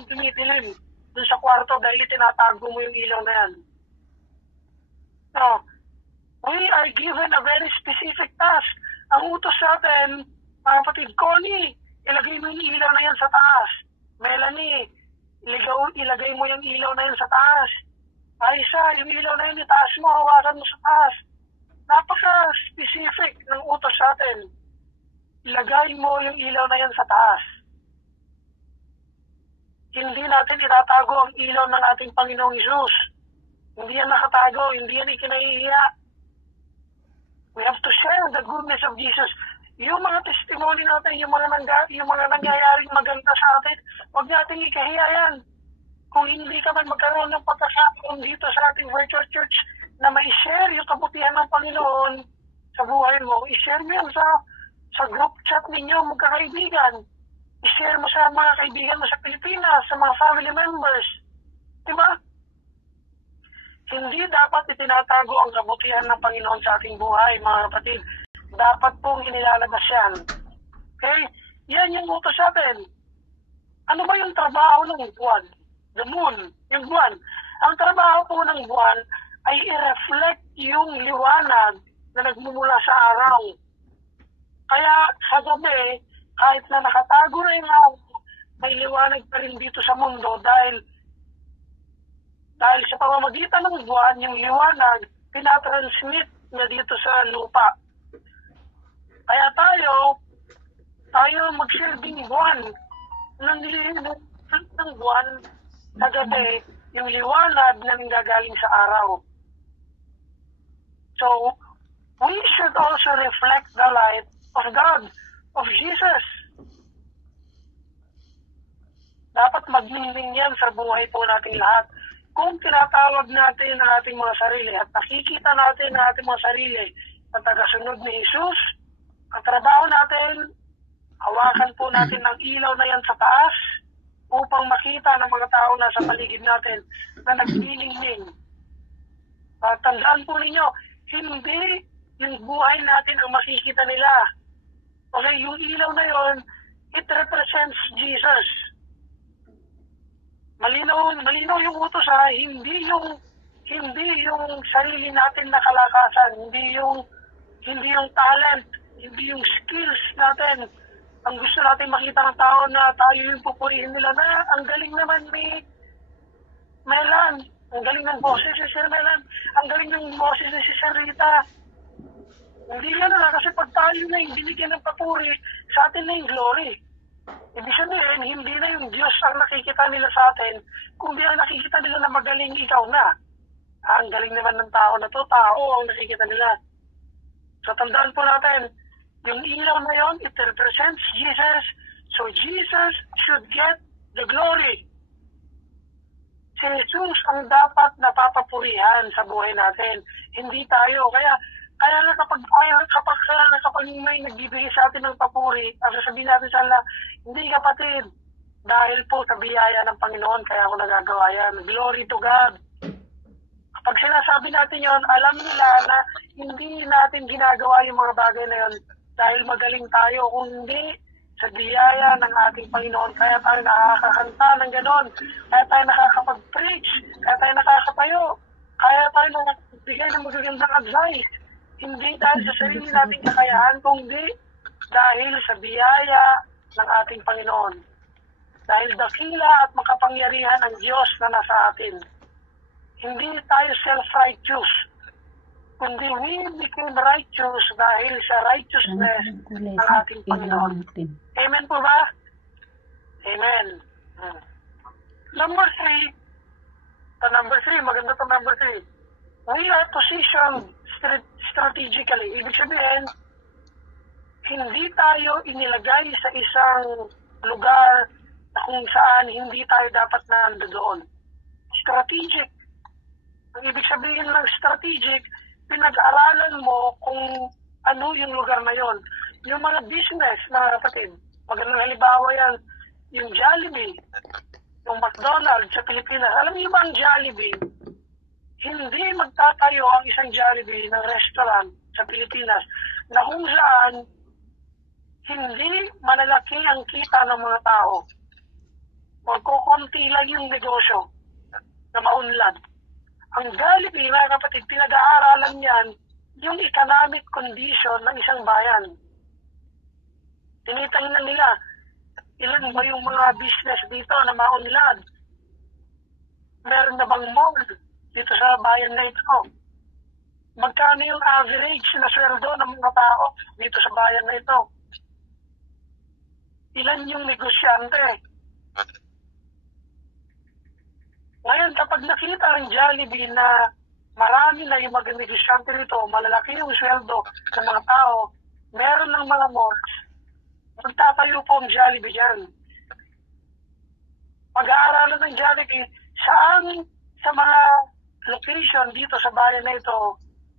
laging tumidilim dun sa kwarto dahil tinatago mo yung ilaw na yan. No, we are given a very specific task. Ang utos sa atin, mga kapatid, Connie, ilagay mo yung ilaw na yan sa taas. Melanie, ilagay mo yung ilaw na yan sa taas. Aisha, yung ilaw na yan, itaas mo, hawakan mo sa taas. Napaka-specific ng utos sa atin. Ilagay mo yung ilaw na yan sa taas. Hindi natin itatago ang ilaw ng ating Panginoong Hesus. Hindi yan nakatago, hindi yan ikinahihiya. We have to share the goodness of Jesus. Yung mga testimony natin, yung mga nangyayaring maganda sa atin, huwag natin ikahiya yan. Kung hindi ka man magkaroon ng pagkakataon dito sa ating virtual church na ma-share yung kabutihan ng Panginoon sa buhay mo, i-share mo yan sa group chat ninyo, magkakaibigan. I-share mo sa mga kaibigan mo sa Pilipinas, sa mga family members. Diba? Hindi dapat itinatago ang kabutihan ng Panginoon sa ating buhay, mga kapatid. Dapat pong inilalabas yan. Okay? Yan yung utos sa atin. Ano ba yung trabaho ng buwan? The moon, yung buwan. Ang trabaho po ng buwan ay i-reflect yung liwanag na nagmumula sa araw. Kaya sa gabi, kahit na nakatago na yung araw, may liwanag pa rin dito sa mundo dahil sa pamamagitan ng buwan, yung liwanag, pinatransmit na dito sa lupa. Kaya tayo magsilbing buwan nang nililino ng buwan sa gabi, yung liwanag na nanggagaling sa araw. So, we should also reflect the light of God, of Jesus. Dapat magnining yan sa buhay po nating lahat. Kung tinatawag natin ang ating mga sarili at nakikita natin ang ating mga sarili na tagasunod ni Jesus, ang trabaho natin, hawakan po natin ng ilaw na yan sa taas upang makita ng mga tao na sa paligid natin na nagnilingning. Tandaan po ninyo, hindi yung buhay natin ang makikita nila. Okay, yung ilaw na yon, it represents Jesus. Malinaw yung utos ha, hindi yung sarili natin na kalakasan, hindi yung talent, hindi yung skills natin. Ang gusto natin makita ng tao na tayo yung pupurihin nila na ang galing naman ni Melan, ang galing ng boses ni Sir Melan, ang galing ng boses ni Sir Rita. Hindi yan na kasi pag tayo na yung binigyan ng papuri, sa atin na yung glory. Ibig sabihin, hindi na yung Diyos ang nakikita nila sa atin, kundi ang nakikita nila na magaling ikaw na. Ang galing naman ng tao na to, tao ang nakikita nila. So tandaan po natin, yung ilaw na yon, it represents Jesus. So Jesus should get the glory. Si Jesus ang dapat napapapurihan sa buhay natin, hindi tayo. Kaya kapag may nagbibigay sa atin ng papuri, sasabihin natin sa Allah, hindi kapatid, dahil po sa biyaya ng Panginoon, kaya ako nagagawa yan. Glory to God. Kapag sinasabi natin yon, alam nila na hindi natin ginagawa yung mga bagay na yon dahil magaling tayo, kundi sa biyaya ng ating Panginoon. Kaya tayo nakakakanta ng ganon, kaya tayo nakakapag-preach, kaya tayo nakakatayo, kaya tayo nakakabigay ng magagandang advice. Hindi dahil sa sarili nating kakayahan, kundi dahil sa biyaya ng ating Panginoon. Dahil dakila at makapangyarihan ang Diyos na nasa atin. Hindi tayo self-righteous, kundi we became righteous dahil sa righteousness ng ating Panginoon. Amen po ba? Amen. Number 3, maganda to number 3. We are positioned strategically. Ibig sabihin, hindi tayo inilagay sa isang lugar na kung saan hindi tayo dapat nandoon. Strategic. Ang ibig sabihin ng strategic, pinag-aralan mo kung ano yung lugar na yon. Yung mga business, mga kapatid, magandang halimbawa yan, yung Jollibee, yung McDonald's sa Pilipinas. Alam niyo ba ang Jollibee? Hindi magtatayo ang isang Jollibee ng restaurant sa Pilipinas na kung saan hindi malalaki ang kita ng mga tao. Magkukuha kaunti lang yung negosyo na maunlad. Ang Jollibee, mga kapatid, pinag-aaralan yan yung economic condition ng isang bayan. Tinitingnan nila, ilan ba yung mga business dito na maunlad? Meron na bang mall dito sa bayan na ito? Magkano yung average na sweldo ng mga tao dito sa bayan na ito? Ilan yung negosyante? Ngayon, kapag nakita ang Jollibee na marami na yung mga negosyante nito, malalaki yung sweldo ng mga tao, meron ng mga malls, magtatayo po ang Jollibee dyan. Pag-aaralan ng Jollibee, saan sa mga location dito sa bayan na ito,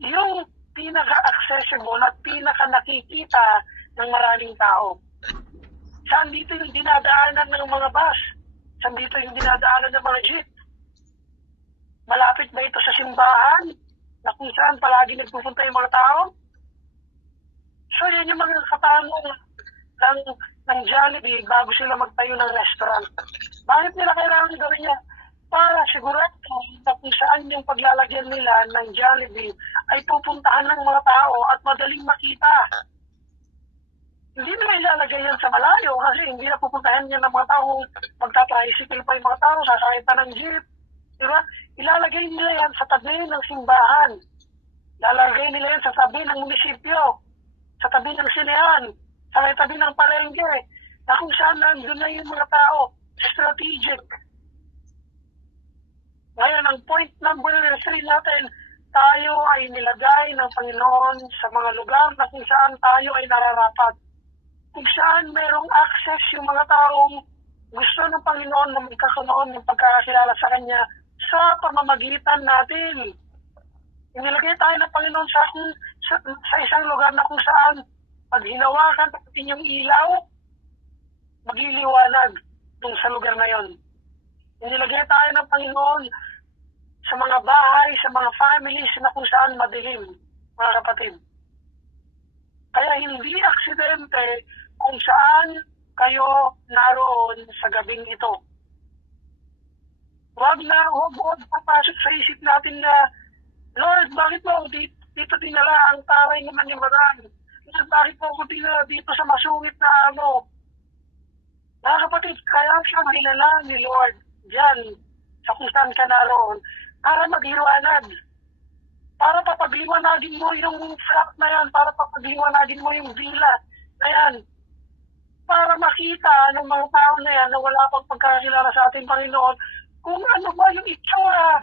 yung pinaka-accessible at pinaka-nakikita ng maraming tao. Saan dito yung dinadaanan ng mga bus? Saan dito yung dinadaanan ng mga jeep? Malapit ba ito sa simbahan na kung saan palagi nagpupunta yung mga tao? So yan yung mga katanong ng Jollibee bago sila magtayo ng restaurant. Bakit nila kailangan gawin niya? Para sigurado na kung saan yung paglalagyan nila ng Jollibee ay pupuntahan ng mga tao at madaling makita. Hindi na ilalagay yan sa malayo kasi hindi na pupuntahan niya ng mga tao. Magta-tricycle pa yung mga tao, sasakay pa ng jeep. Diba? Ilalagay nila yan sa tabi ng simbahan. Ilalagay nila yan sa tabi ng munisipyo, sa tabi ng sinehan, sa tabi ng palengke, na kung saan nandun na yung mga tao. Strategic. Ngayon, ang point number 3 natin, tayo ay nilagay ng Panginoon sa mga lugar na kung saan tayo ay nararapat. Kung saan mayroong access yung mga taong gusto ng Panginoon na magkakaroon ng pagkakakilala sa Kanya sa pamamagitan natin. Inilagay tayo ng Panginoon sa isang lugar na kung saan pag hinawakan natin yung ilaw, magliliwanag dun sa lugar na yon. Inilagay tayo ng Panginoon sa mga bahay, sa mga families na kung saan madilim, mga kapatid. Kaya hindi aksidente kung saan kayo naroon sa gabing ito. Huwag papasok sa isip natin na, Lord, bakit mo dito dinala ang taray naman ni Maran? Lord, bakit mo ako dinala dito sa masungit na ano? Mga kapatid, kaya siya dinala ni Lord dyan sa kung saan ka naroon para magliwanag. Para papagliwanagin mo yung flat na yan, para papagliwanagin mo yung villa na yan. Para makita ng mga tao na yan na wala pang pagkakilala sa ating Panginoon kung ano ba yung itsura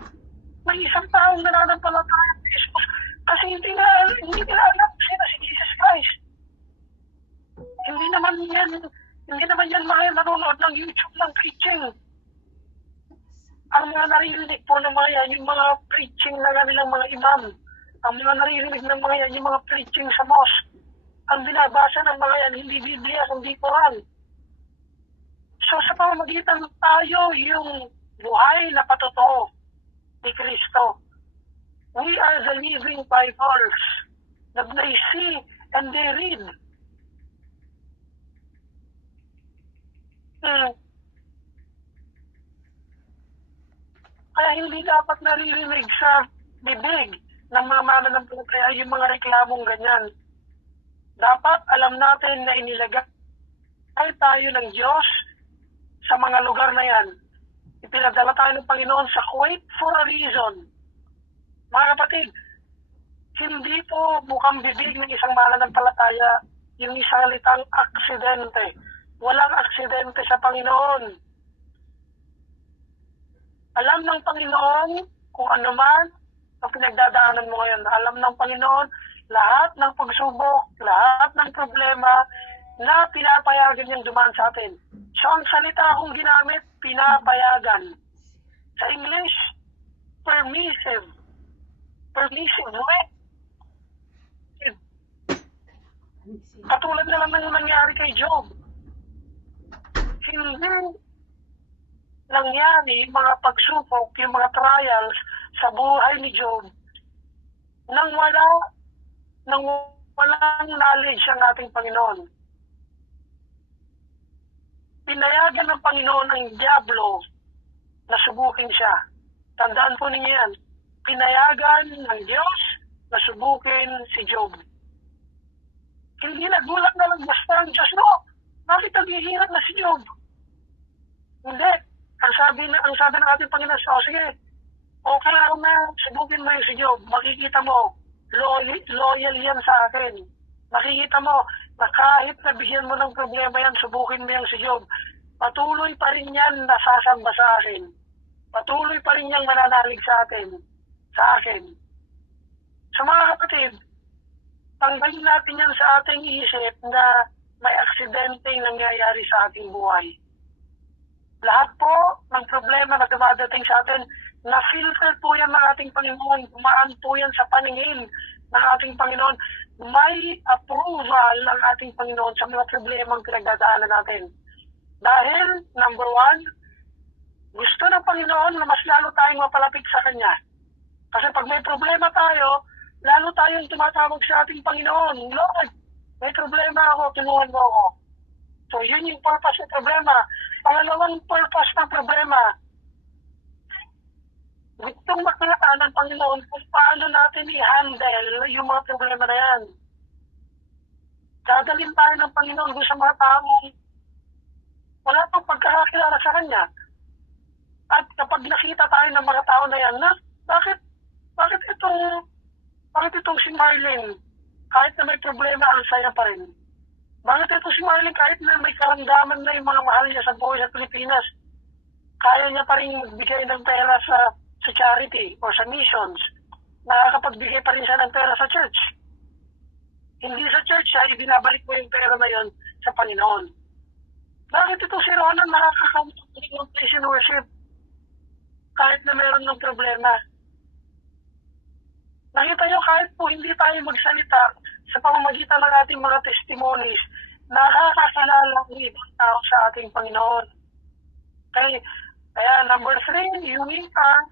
ng isang taong nananampalataya ng Jesus. Kasi hindi nila alam sino si Jesus Christ. Hindi naman yan mga nanonood ng YouTube ng preaching. Ang mga naririnig po ng mga yan, yung mga preaching na nilang mga imam. Ang mga naririnig ng mga yan, yung mga preaching sa mosque. Ang binabasa ng mga yan, hindi Biblia, kundi Quran. So sa pamamagitan tayo yung buhay na patotoo ni Kristo. We are the living Bibles that they see and they read. Kaya hindi dapat naririnig sa bibig ng mga mananampalataya yung mga reklamong ganyan. Dapat alam natin na inilagay tayo ng Diyos sa mga lugar na yan. Ipinadala tayo ng Panginoon sa Kuwait for a reason. Mga kapatid, hindi po mukhang bibig ng isang mananampalataya yung isang salitang aksidente. Walang aksidente sa Panginoon. Alam ng Panginoon kung ano man ang pinagdadaanan mo ngayon. Alam ng Panginoon lahat ng pagsubok, lahat ng problema na pinapayagan niyang dumaan sa atin. So ang salita akong ginamit, pinapayagan. Sa English, permissive. Permissive way. Katulad na lang ng nangyari kay Job. Hindi nangyari mga pagsubok, yung mga trials sa buhay ni Job nang walang knowledge ang ating Panginoon. Pinayagan ng Panginoon ang Diablo na subukin siya. Tandaan po ninyo yan. Pinayagan ng Diyos na subukin si Job. Hindi nagulat na lang basta ang Diyos, no? Bakit naghihirap na si Job? Hindi. Ang sabi ng ating Panginoon, sige, okay lang na subukin mo yung si Job. Makikita mo, loyal yan sa akin. Makikita mo na kahit nabigyan mo ng problema yan, subukin mo yung si Job. Patuloy pa rin yan nasasamba sa akin. Patuloy pa rin yan mananalig sa akin. Sa mga kapatid, tanggalin natin yan sa ating isip na may aksidenteng nangyayari sa ating buhay. Lahat po ng problema na dumadating sa atin, na-filter po yan ng ating Panginoon. Dumaan po yan sa paningin ng ating Panginoon. May approval ng ating Panginoon sa mga problemang pinagdadaanan natin. Dahil, number one, gusto ng Panginoon na mas lalo tayong mapalapit sa Kanya. Kasi pag may problema tayo, lalo tayong tumatawag sa ating Panginoon. Lord, may problema ako, tulungan mo ako. So, yun yung purpose ng problema. Pangalawang purpose ng problema, gustong makita ng Panginoon kung paano natin i-handle yung mga problema na yan. Dadalhin tayo ng Panginoon doon sa mga taong wala pang pagkakakilala sa Kanya. At kapag nakita tayo ng mga tao na yan, bakit itong si Marlene, kahit na may problema, ang saya pa rin? Bakit itong si Marlene, kahit na may karamdaman na yung mga mahal niya sa buhay sa Pilipinas, kaya niya pa rin magbigay ng pera sa charity o sa missions, nakakapagbigay pa rin siya ng pera sa church. Hindi sa church siya, ibinabalik mo yung pera na yon sa Panginoon. Bakit ito si Ronan nakakakamutin ng praise and worship kahit na meron ng problema? Nakita nyo, kahit po hindi tayo magsalita sa pamamagitan ng ating mga testimonies, nakakasalala ng ibang tao sa ating Panginoon. Okay? Kaya number 3, you are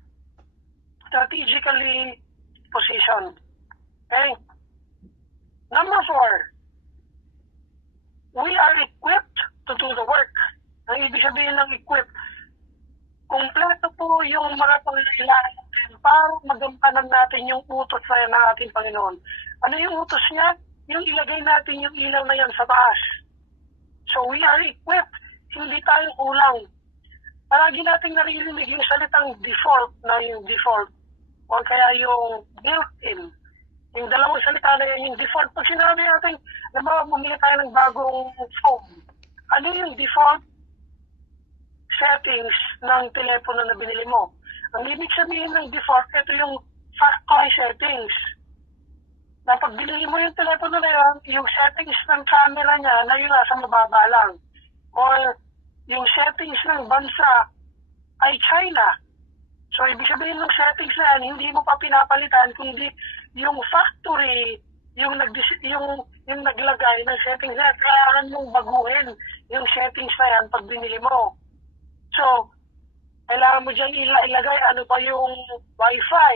strategically positioned. Okay? Number 4, we are equipped to do the work. Ang ibig sabihin ng equip, kumpleto po yung mga pangangailangan natin para magampanan natin yung utos na yan ng ating Panginoon. Ano yung utos niya? Yung ilagay natin yung ilaw na yan sa taas. So we are equipped. Hindi tayo kulang. Palagi natin naririnig yung salitang default na yung default o kaya yung built-in. Yung dalawang salita na yan, yung default. Pag sinabi natin, bumili tayo ng bagong phone, ano yung default settings ng telepono na binili mo? Ang ibig sabihin ng default, ito yung factory settings. Na pag binili mo yung telepono na yan, yung settings ng camera niya na yun nasa mababa lang. Or yung settings ng bansa ay China. So, ibig sabihin ng settings na yan, hindi mo pa pinapalitan, kundi yung factory, yung naglagay ng settings na yan, kailangan mong baguhin yung settings na yan pag binili mo. So, kailangan mo dyan ilagay ano ba yung Wi-Fi,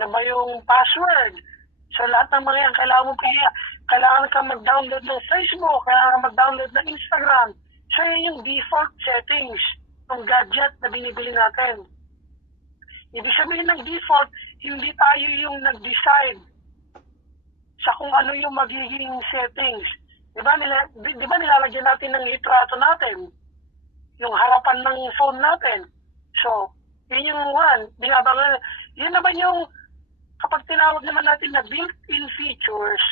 ano ba yung password. So, lahat ng mga yan, kailangan ka mag-download ng Facebook, kailangan ka mag-download ng Instagram. So, yan yung default settings ng gadget na binibili natin. Ibig sabihin ng default, hindi tayo yung nag-decide sa kung ano yung magiging settings. Di ba nilalagyan natin ng litrato natin? Yung harapan ng phone natin. So, yun yung one. Yun naman yung kapag tinawag naman natin na built-in features,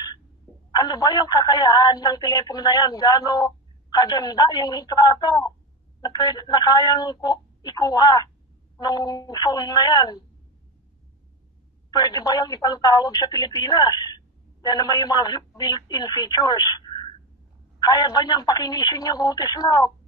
ano ba yung kakayahan ng telepono na yan? Gaano kaganda yung litrato na kayang ikuha ng phone na yan? Pwede ba yung ibang tawag sa Pilipinas? Yan naman yung mga built-in features. Kaya ba niyang pakinisin yung kutis mo?